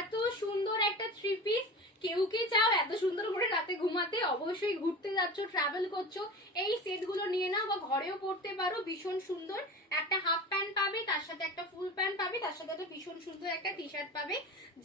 এত সুন্দর একটা থ্রি পিস, কেউ কি চাও এত সুন্দর করে রাতে ঘুমাতে? অবশ্যই ঘুরতে যাচ্ছ, ট্রাভেল করছো, এই সেট গুলো নিয়ে নাও, বা ঘরেও পড়তে পারো। ভীষণ সুন্দর একটা হাফ প্যান্ট পাবে, তার সাথে একটা ফুল প্যান্ট পাবে, তার সাথে একটা ভীষণ সুন্দর একটা টি শার্ট পাবে।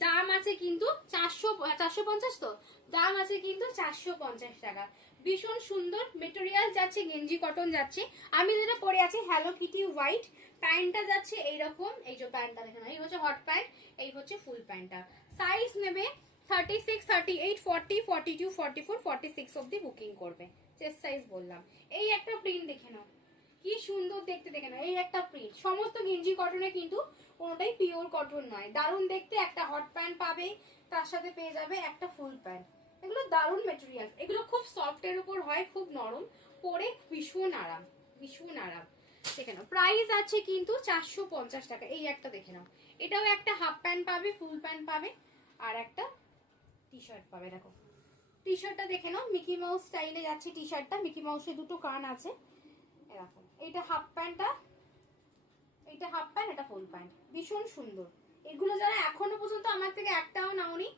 দাম আছে কিন্তু 450, তো দাম আছে কিন্তু 450 টাকা। ভীষণ সুন্দর মেটেরিয়াল যাচ্ছে, গেঞ্জি কটন যাচ্ছে। আমি যেটা পরে আছি হ্যালো কিটি হোয়াইট, প্যান্টটা যাচ্ছে এইরকম। এই যে প্যান্টটা দেখেন, এই হচ্ছে হট প্যান্ট, এই হচ্ছে ফুল প্যান্টটা। সাইজ নেবে 36, 38, 40, 42, 44, 46 অব্দি বুকিং করবে। চেস্ট সাইজ বললাম। এই একটা প্রিন্ট দেখে নাও, কি সুন্দর দেখতে, দেখে নাও। এই একটা প্রিন্ট, সমস্ত গেঞ্জি কটনে কিন্তু কোনোটাই পিওর কটন নয়। দারুণ দেখতে। একটা হট প্যান্ট পাবে, তার সাথে পেয়ে যাবে একটা ফুল প্যান্ট। এগুলো দারুণ মেটেরিয়াল, এগুলো খুব সফট এর উপর হয়, খুব নরম, পরে ভীষণ আরাম, ভীষণ আরাম। দেখে নাও প্রাইস আছে কিন্তু 450 টাকা। এই একটা দেখে নাও, এটাও একটা হাফ প্যান্ট পাবে, ফুল প্যান্ট পাবে, আর একটা টি শার্ট পাবে। দেখো টি শার্টটা দেখে নাও, মিকি মাউস স্টাইলে যাচ্ছে টি শার্টটা, মিকি মাউসের দুটো কান আছে এরকম। এইটা হাফ প্যান্টটা, এইটা হাফ প্যান্ট, এটা ফুল প্যান্ট, ভীষণ সুন্দর। এগুলো যারা এখনো পর্যন্ত আমার থেকে একটাও নাওনি,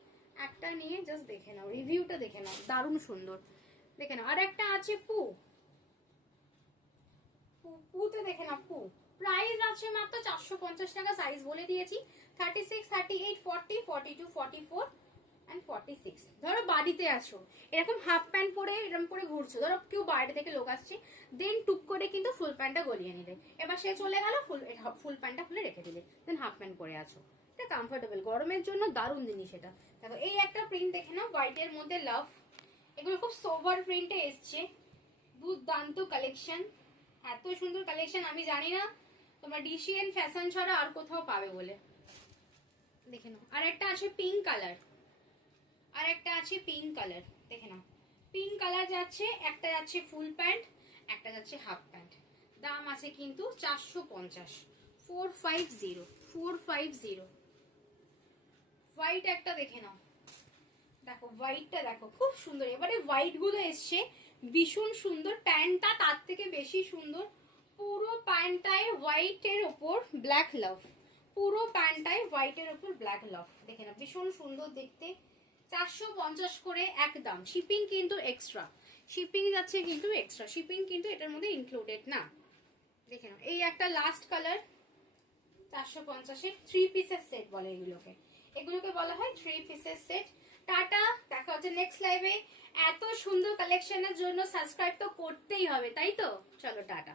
একটা নিয়ে জাস্ট দেখে নাও, রিভিউটা দেখে নাও, দারুণ সুন্দর। দেখে নাও আর একটা আছে পু, পুতে দেখে নাও পু। প্রাইস আছে মাত্র 450 টাকা। সাইজ বলে দিয়েছি 36, 38, 40, 42, 44 and 46। ধরো বাড়িতে আছো, এরকম হাফ প্যান্ট পরে এরকম করে ঘুরছো, ধরো কেউ বাইরে থেকে লোক আসছে, দেন টুক করে কিন্তু ফুল প্যান্টটা গলিয়ে নিলে, এবার সে চলে গেল, ফুল প্যান্টটা খুলে রেখে দিলে, দেন হাফ প্যান্ট পরে আছো। এটা কমফোর্টেবল, গরমের জন্য দারুণ জিনিস এটা। দেখো এই একটা প্রিন্ট দেখে নাও, হোয়াইটের মধ্যে লাভ। এগুলো খুব সোভার প্রিন্টে এসছে, দুর্দান্ত কালেকশন। এত সুন্দর কালেকশন আমি জানি না তোমরা ডিসিএন ফ্যাশন ছাড়া আর কোথাও পাবে বলে। দেখে নাও আর একটা আছে পিঙ্ক কালার, আর একটা আছে পিঙ্ক কালার, দেখে নাও পিঙ্ক কালার যাচ্ছে, একটা যাচ্ছে ফুল প্যান্ট, একটা যাচ্ছে হাফ প্যান্ট। দাম আছে কিন্তু 450, 450, 450। হোয়াইট একটা দেখে নাও, দেখো হোয়াইটটা দেখো খুব সুন্দর। এবারে হোয়াইট গুলো এসছে ভীষণ সুন্দর, প্যান্টটা তার থেকে বেশি সুন্দর। পুরো প্যান্টটায় হোয়াইটের ওপর ব্ল্যাক লাভ, পুরো প্যান্টটায় হোয়াইটের ওপর ব্ল্যাক লাভ। দেখে না ভীষণ সুন্দর দেখতে। 450 করে একদম। শিপিং কিন্তু এক্সট্রা, শিপিং যাচ্ছে কিন্তু এক্সট্রা, শিপিং কিন্তু এটার মধ্যে ইনক্লুডেড না। দেখে নাও এই একটা লাস্ট কালার 450-এর থ্রি পিসের সেট বলে এগুলোকে, এগুলোকে বলা হয় থ্রি পিসের সেট। টাটা, দেখা হচ্ছে নেক্সট লাইভে। এত সুন্দর কালেকশনের জন্য সাবস্ক্রাইব তো করতেই হবে, তাই তো? চলো টাটা।